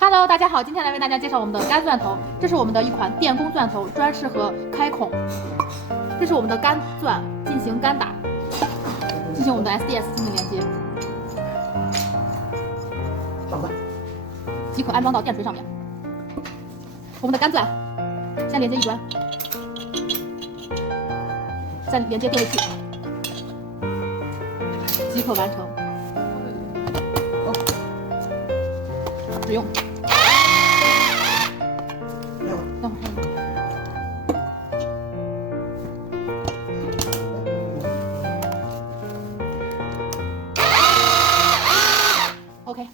Hello， 大家好，今天来为大家介绍我们的干钻头，这是我们的一款电工钻头，专适合开孔。这是我们的干钻，进行干打，进行我们的 SDS 进行连接，即可安装到电锤上面。我们的干钻先连接一端，再连接定位器，即可完成使用。